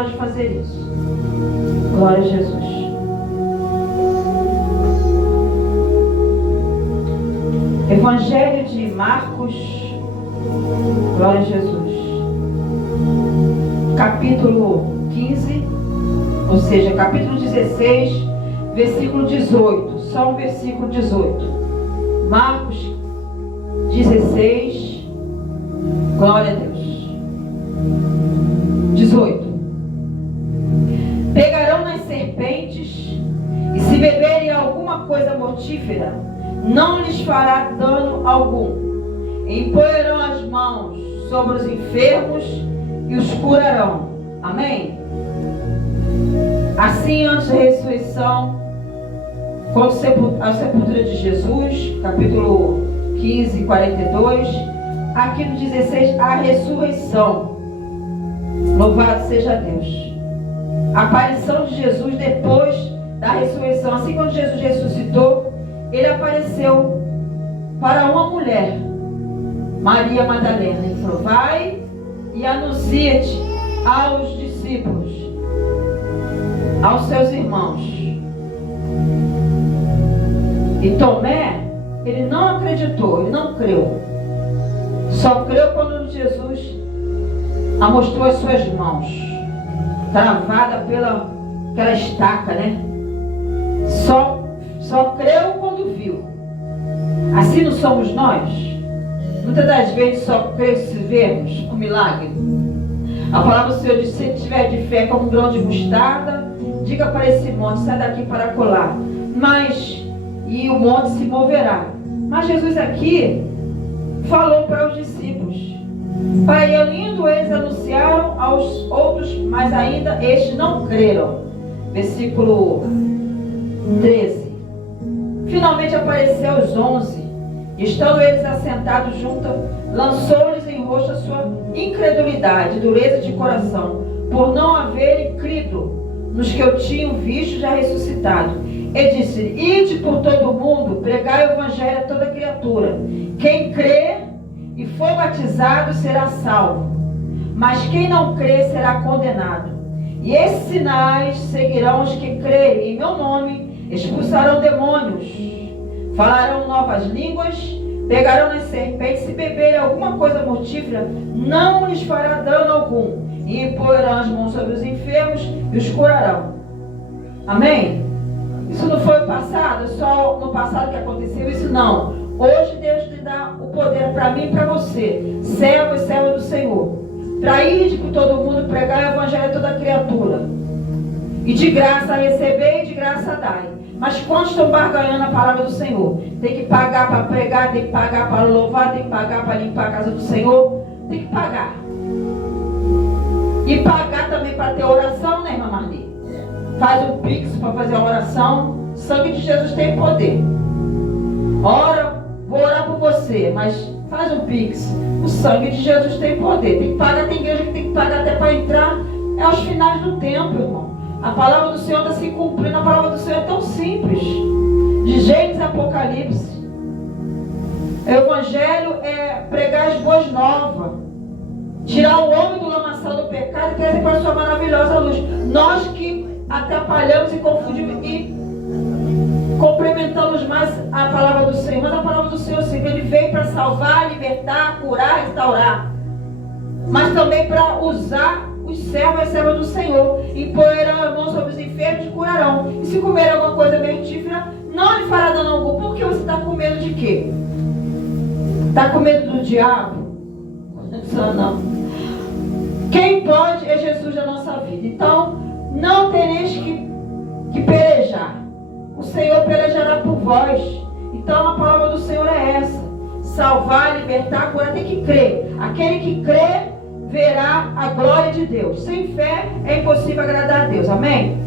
pode fazer isso. Glória a Jesus. Evangelho de Marcos, glória a Jesus, capítulo 15, ou seja, capítulo 16, versículo 18, só um versículo 18. Marcos 16, glória a Deus. 18. Pegarão nas serpentes, e se beberem alguma coisa mortífera, não lhes fará dano algum. Impõerão as mãos sobre os enfermos e os curarão. Amém? Assim, antes da ressurreição, quando a sepultura de Jesus, capítulo 15, 42, aqui no 16, a ressurreição. Louvado seja Deus. A aparição de Jesus depois da ressurreição. Assim, quando Jesus ressuscitou, ele apareceu para uma mulher, Maria Madalena, e falou: vai e anuncia-te aos discípulos, aos seus irmãos. E Tomé, ele não acreditou, ele não creu. Só creu quando Jesus mostrou as suas mãos, travada pela aquela estaca, né? Só creu quando viu. Assim não somos nós? Muitas das vezes só crê se vermos o milagre. A palavra do Senhor diz: se tiver de fé como um grão de mostarda, diga para esse monte, sai daqui para colar. E o monte se moverá. Mas Jesus aqui falou para os discípulos. Para indo, eles anunciaram aos outros, mas ainda estes não creram. Versículo 13. Finalmente apareceu aos 11, e estando eles assentados junto, lançou-lhes em rosto a sua incredulidade, dureza de coração, por não haverem crido nos que eu tinha visto já ressuscitado. E disse: ide por todo o mundo, pregai o evangelho a toda criatura. Quem crê e for batizado será salvo, mas quem não crê será condenado. E esses sinais seguirão os que crerem em meu nome: expulsarão demônios, falarão novas línguas, pegarão nas serpentes, se beberem alguma coisa mortífera, não lhes fará dano algum, e imporão as mãos sobre os enfermos e os curarão. Amém? Isso não foi passado, só no passado que aconteceu isso, não. Hoje Deus lhe dá o poder para mim e para você, servo e serva do Senhor, para ir por todo mundo, pregar o evangelho a toda criatura. E de graça receber e de graça dar. Mas quantos estão barganhando a palavra do Senhor? Tem que pagar para pregar, tem que pagar para louvar, tem que pagar para limpar a casa do Senhor. Tem que pagar. E pagar também para ter oração, né, irmã Marli? Faz um pix para fazer a oração. O sangue de Jesus tem poder. Ora, vou orar por você, mas faz um pix. O sangue de Jesus tem poder. Tem que pagar, tem igreja que tem que pagar até para entrar. É aos finais do tempo, irmão. A palavra do Senhor está se cumprindo. A palavra do Senhor é tão simples. De Gênesis a Apocalipse. O evangelho é pregar as boas novas. Tirar o homem do lamaçal do pecado e trazer para a sua maravilhosa luz. Nós que atrapalhamos e confundimos e complementamos mais a palavra do Senhor. Mas a palavra do Senhor, sim, ele veio para salvar, libertar, curar, restaurar. Mas também para usar os servos e servas do Senhor. E porão a mão sobre os enfermos e curarão. E se comer alguma coisa mortífera, não lhe fará dano algum. Por que você está com medo de quê? Está com medo do diabo? Não. Quem pode é Jesus na nossa vida. Então, não tereis que pelejar. O Senhor pelejará por vós. Então, a palavra do Senhor é essa: salvar, libertar, curar. Tem que crer. Aquele que crê verá a glória de Deus. Sem fé é impossível agradar a Deus. Amém?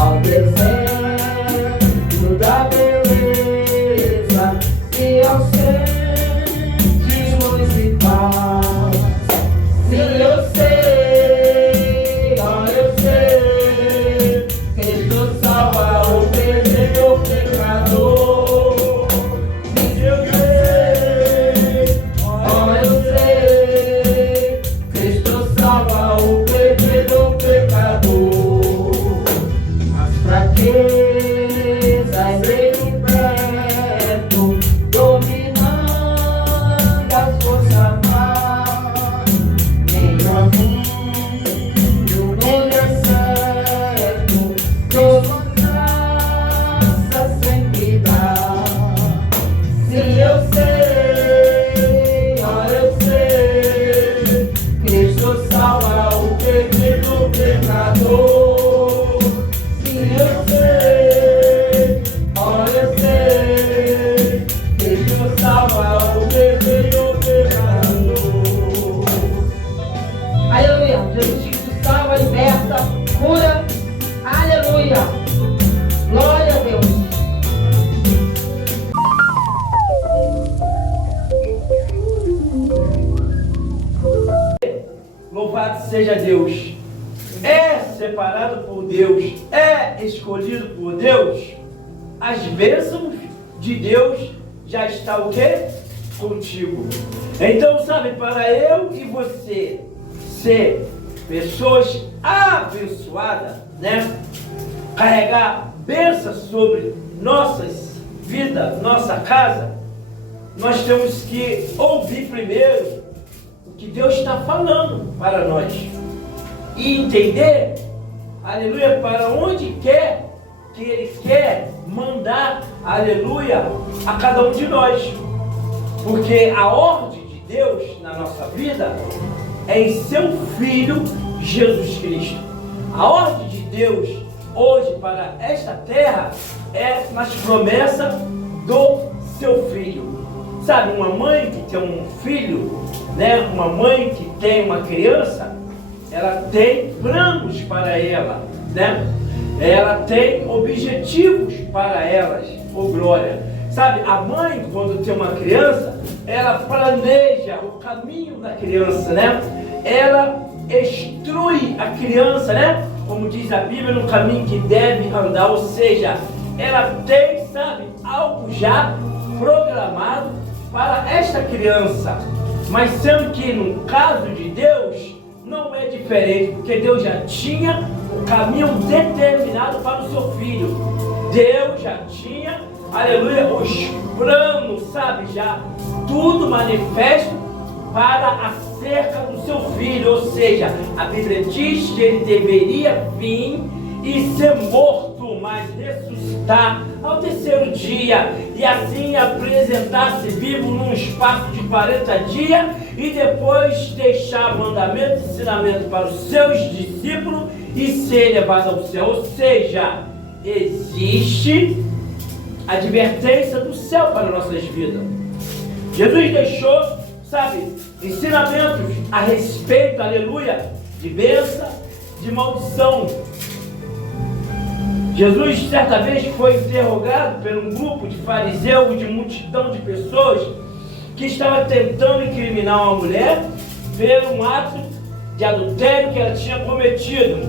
Ao deserto seja Deus, é separado por Deus, é escolhido por Deus, as bênçãos de Deus já está o quê? Contigo. Então, sabe, para eu e você ser pessoas abençoadas, né? Carregar bênçãos sobre nossas vidas, nossa casa, nós temos que ouvir primeiro o que Deus está falando para nós e entender, aleluia, para onde quer que Ele quer mandar, aleluia, a cada um de nós. Porque a ordem de Deus na nossa vida é em seu Filho Jesus Cristo. A ordem de Deus hoje para esta terra é nas promessas do seu Filho. Sabe, uma mãe que tem um filho, né? Uma mãe que tem uma criança, ela tem planos para ela, né? Ela tem objetivos para elas, glória. Sabe, a mãe, quando tem uma criança, ela planeja o caminho da criança, né? Ela instrui a criança, né? Como diz a Bíblia, no caminho que deve andar, ou seja, ela tem, sabe, algo já programado para esta criança. Mas sendo que no caso de Deus, não é diferente, porque Deus já tinha o caminho determinado para o seu filho. Deus já tinha, aleluia, os planos, sabe, já tudo manifesto para acerca do seu filho. Ou seja, a Bíblia diz que ele deveria vir e ser morto, mas ressuscitar ao terceiro dia, e assim apresentar-se vivo num espaço de 40 dias, e depois deixar mandamento e ensinamento para os seus discípulos e ser levado ao céu. Ou seja, existe advertência do céu para nossas vidas. Jesus deixou, sabe, ensinamentos a respeito, aleluia, de bênção, de maldição. Jesus, certa vez, foi interrogado por um grupo de fariseus, de multidão de pessoas que estava tentando incriminar uma mulher por um ato de adultério que ela tinha cometido.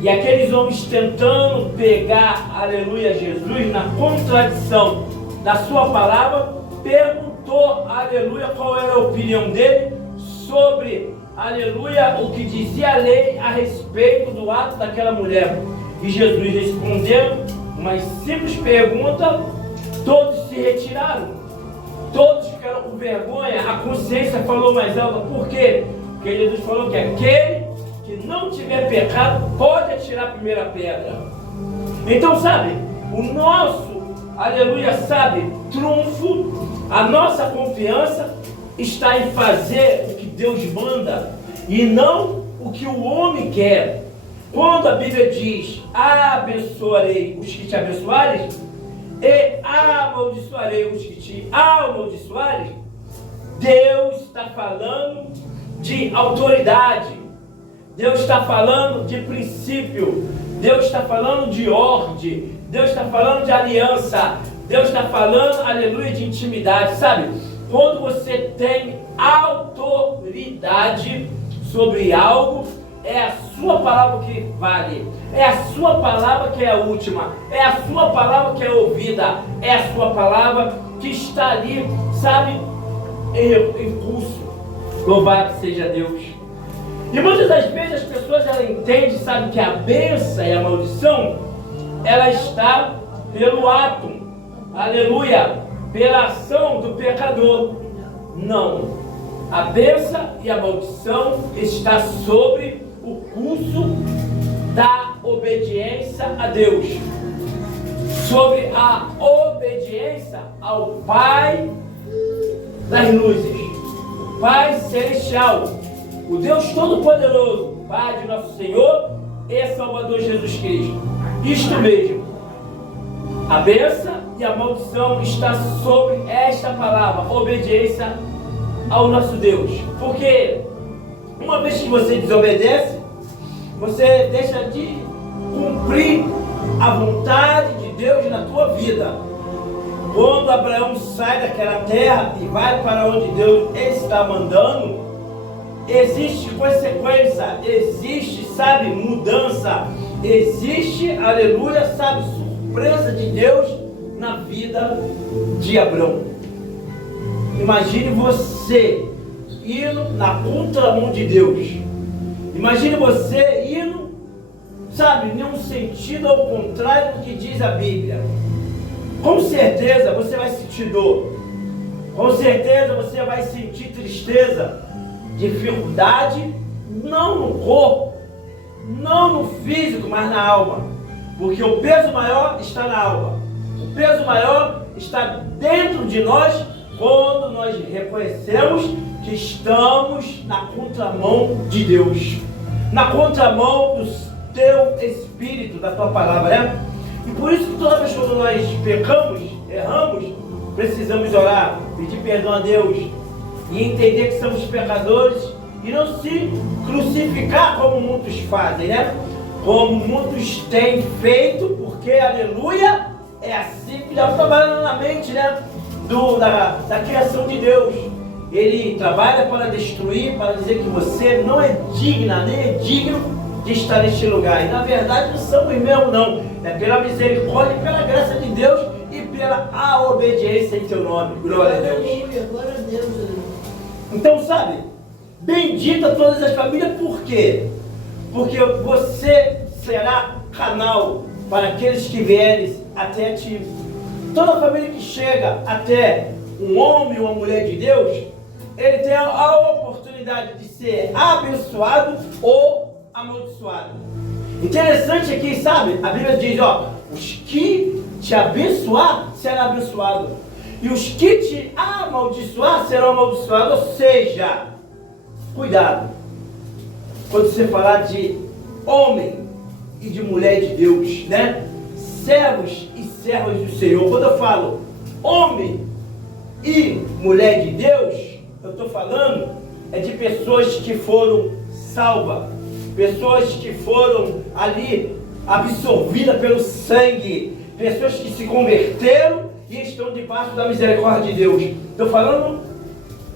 E aqueles homens tentando pegar, aleluia, Jesus na contradição da sua palavra, perguntou, aleluia, qual era a opinião dele sobre, aleluia, o que dizia a lei a respeito do ato daquela mulher. E Jesus respondeu uma simples pergunta, todos se retiraram, todos ficaram com vergonha, a consciência falou mais alta. Por quê? Porque Jesus falou que aquele que não tiver pecado pode atirar a primeira pedra. Então, sabe, o nosso, aleluia, sabe, trunfo, a nossa confiança está em fazer o que Deus manda e não o que o homem quer. Quando a Bíblia diz, abençoarei os que te abençoarem e amaldiçoarei os que te amaldiçoarem, Deus está falando de autoridade, Deus está falando de princípio, Deus está falando de ordem, Deus está falando de aliança, Deus está falando, aleluia, de intimidade, sabe? Quando você tem autoridade sobre algo, é a sua palavra que vale, é a sua palavra que é a última, é a sua palavra que é ouvida, é a sua palavra que está ali, sabe, em curso. Louvado seja Deus. E muitas das vezes as pessoas elas entendem, sabe, que a bênção e a maldição, ela está pelo ato, aleluia, pela ação do pecador. Não, a bênção e a maldição está sobre o curso da obediência a Deus, sobre a obediência ao Pai das luzes, o Pai celestial, o Deus Todo-Poderoso, Pai de nosso Senhor e Salvador Jesus Cristo. Isto mesmo, a bênção e a maldição está sobre esta palavra, obediência ao nosso Deus. Porque uma vez que você desobedece, você deixa de cumprir a vontade de Deus na tua vida. Quando Abraão sai daquela terra e vai para onde Deus está mandando, existe consequência, existe, sabe, mudança, existe, aleluia, sabe, surpresa de Deus na vida de Abrão. Imagine você indo na contramão de Deus. Imagine você indo, sabe, em um sentido ao contrário do que diz a Bíblia. Com certeza você vai sentir dor. Com certeza você vai sentir tristeza, dificuldade, não no corpo, não no físico, mas na alma. Porque o peso maior está na alma. O peso maior está dentro de nós quando nós reconhecemos que estamos na contramão de Deus, na contramão do teu Espírito, da tua palavra, né? E por isso que toda vez que nós pecamos, erramos, precisamos orar, pedir perdão a Deus e entender que somos pecadores e não se crucificar como muitos fazem, né? Como muitos têm feito, porque, aleluia, é assim que já trabalha na mente, né? Da criação de Deus. Ele trabalha para destruir, para dizer que você não é digna, nem é digno de estar neste lugar. E na verdade não somos mesmo, não. É pela misericórdia e pela graça de Deus e pela obediência em teu nome. Glória a Deus. Glória a Deus. Então, sabe, bendita todas as famílias, por quê? Porque você será canal para aqueles que vierem até ti. Toda família que chega até um homem ou uma mulher de Deus, ele tem a oportunidade de ser abençoado ou amaldiçoado. Interessante aqui, sabe? A Bíblia diz, ó, os que te abençoar serão abençoados, e os que te amaldiçoar serão amaldiçoados. Ou seja, cuidado quando você falar de homem e de mulher de Deus, né? Servos e servas do Senhor. Quando eu falo homem e mulher de Deus, eu estou falando de pessoas que foram salvas, pessoas que foram ali absorvidas pelo sangue, pessoas que se converteram e estão debaixo da misericórdia de Deus. Estou falando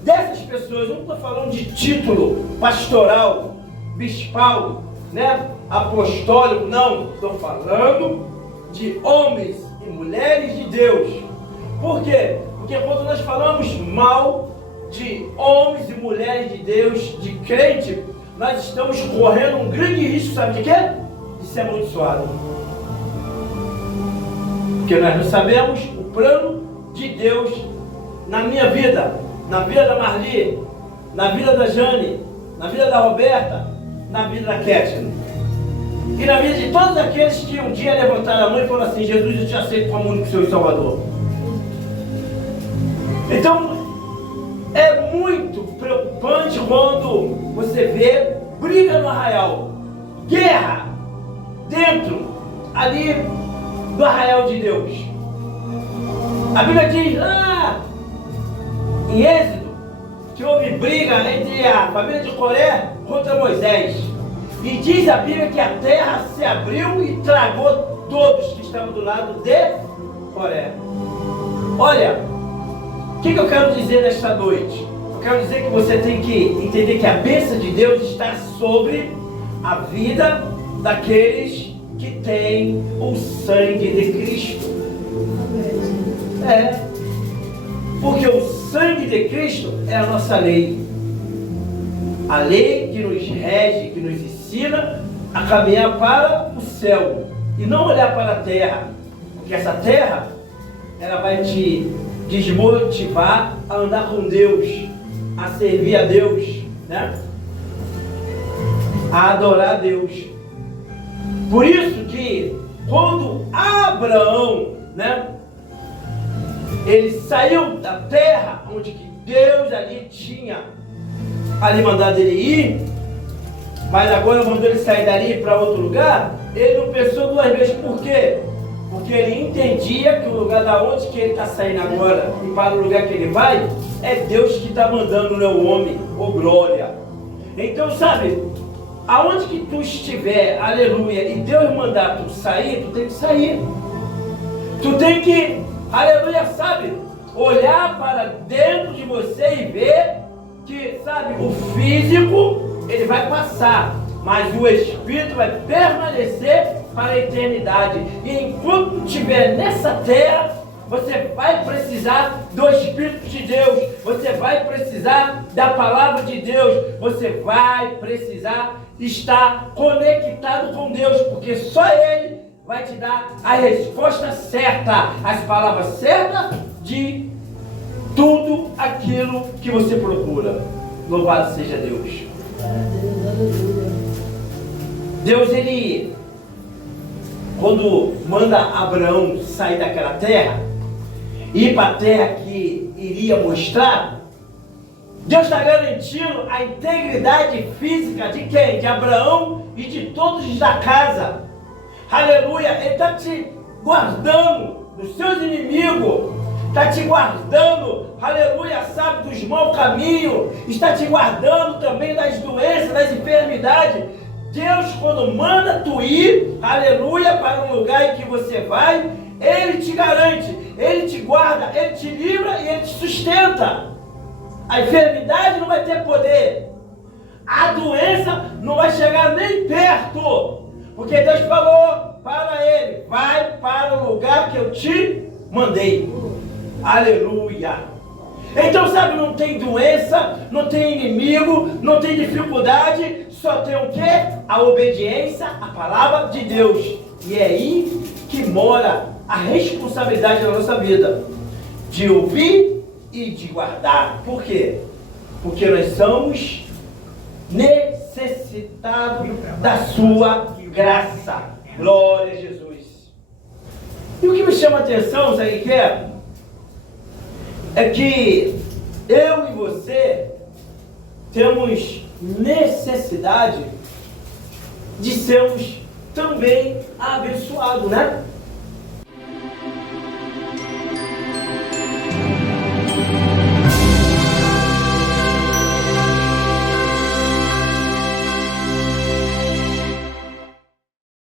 dessas pessoas, não estou falando de título pastoral, bispal, né? Apostólico, não. Estou falando de homens e mulheres de Deus. Por quê? Porque quando nós falamos mal de homens e mulheres de Deus, de crente, nós estamos correndo um grande risco, sabe de quê? De ser amaldiçoado. Porque nós não sabemos o plano de Deus na minha vida, na vida da Marli, na vida da Jane, na vida da Roberta, na vida da Kétia. E na vida de todos aqueles que um dia levantaram a mão e falaram assim: Jesus, eu te aceito como único Senhor e Salvador. Então, é muito preocupante quando você vê briga no arraial, guerra dentro ali do arraial de Deus. A Bíblia diz lá em Êxodo que houve briga entre a família de Coré contra Moisés. E diz a Bíblia que a terra se abriu e tragou todos que estavam do lado de Coré. Olha, o que eu quero dizer nesta noite? Eu quero dizer que você tem que entender que a bênção de Deus está sobre a vida daqueles que têm o sangue de Cristo. É, porque o sangue de Cristo é a nossa lei. A lei que nos rege, que nos ensina a caminhar para o céu e não olhar para a terra, porque essa terra ela vai te desmotivar a andar com Deus, a servir a Deus, né? A adorar a Deus. Por isso que quando Abraão, né, ele saiu da terra onde que Deus ali tinha ali mandado ele ir, mas agora mandou ele sair dali para outro lugar, ele não pensou duas vezes. Por quê? Porque ele entendia que o lugar da onde que ele está saindo agora e para o lugar que ele vai, é Deus que está mandando, não é o homem, ô glória. Então, sabe, aonde que tu estiver, aleluia, e Deus mandar tu sair, tu tem que sair. Tu tem que, aleluia, sabe, olhar para dentro de você e ver que, sabe, o físico, ele vai passar, mas o espírito vai permanecer para a eternidade. E enquanto estiver nessa terra, você vai precisar do Espírito de Deus, você vai precisar da palavra de Deus, você vai precisar estar conectado com Deus, porque só Ele vai te dar a resposta certa, as palavras certas de tudo aquilo que você procura. Louvado seja Deus. Deus, Ele, quando manda Abraão sair daquela terra, ir para a terra que iria mostrar, Deus está garantindo a integridade física de quem? De Abraão e de todos da casa. Aleluia! Ele está te guardando dos seus inimigos, está te guardando, aleluia, sabe, dos maus caminhos, está te guardando também das doenças, das enfermidades. Deus, quando manda tu ir, aleluia, para um lugar em que você vai, Ele te garante, Ele te guarda, Ele te livra e Ele te sustenta. A enfermidade não vai ter poder, a doença não vai chegar nem perto, porque Deus falou para ele: vai para o lugar que eu te mandei. Aleluia! Então, sabe, não tem doença, não tem inimigo, não tem dificuldade, só tem o quê? A obediência à palavra de Deus. E é aí que mora a responsabilidade da nossa vida, de ouvir e de guardar. Por quê? Porque nós somos necessitados da sua graça. Glória a Jesus. E o que me chama a atenção, sabe o que é que eu e você temos necessidade de sermos também abençoados, né?